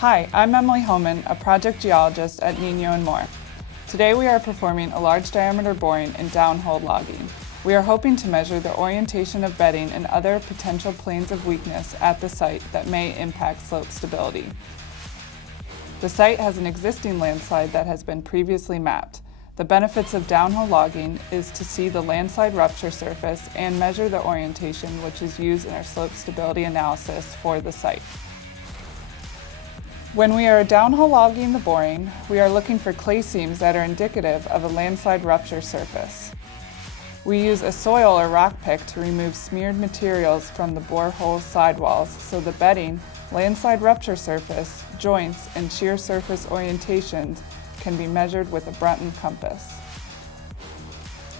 Hi, I'm Emily Homan, a project geologist at Ninyo and more. Today we are performing a large diameter boring in downhole logging. We are hoping to measure the orientation of bedding and other potential planes of weakness at the site that may impact slope stability. The site has an existing landslide that has been previously mapped. The benefits of downhole logging is to see the landslide rupture surface and measure the orientation, which is used in our slope stability analysis for the site. When we are downhole logging the boring, we are looking for clay seams that are indicative of a landslide rupture surface. We use a soil or rock pick to remove smeared materials from the borehole sidewalls so the bedding, landslide rupture surface, joints, and shear surface orientations can be measured with a Brunton compass.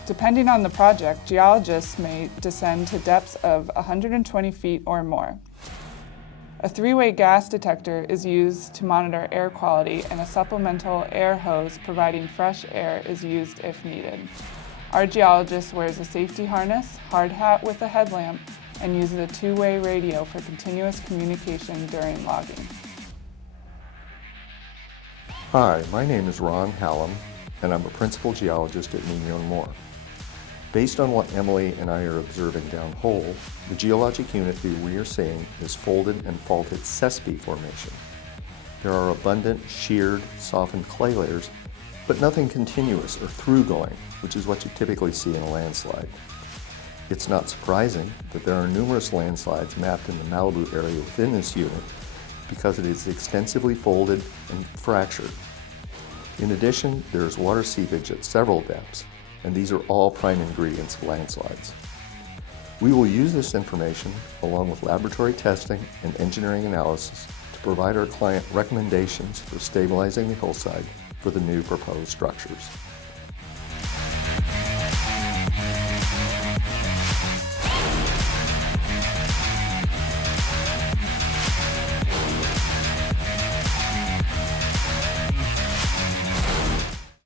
Depending on the project, geologists may descend to depths of 120 feet or more. A three-way gas detector is used to monitor air quality, and a supplemental air hose providing fresh air is used if needed. Our geologist wears a safety harness, hard hat with a headlamp, and uses a two-way radio for continuous communication during logging. Hi, my name is Ron Hallam, and I'm a principal geologist at Ninyo and more. Based on what Emily and I are observing downhole, the geologic unit that we are seeing is folded and faulted cesspit formation. There are abundant, sheared, softened clay layers, but nothing continuous or through-going, which is what you typically see in a landslide. It's not surprising that there are numerous landslides mapped in the Malibu area within this unit because it is extensively folded and fractured. In addition, there is water seepage at several depths, and these are all prime ingredients of landslides. We will use this information along with laboratory testing and engineering analysis to provide our client recommendations for stabilizing the hillside for the new proposed structures.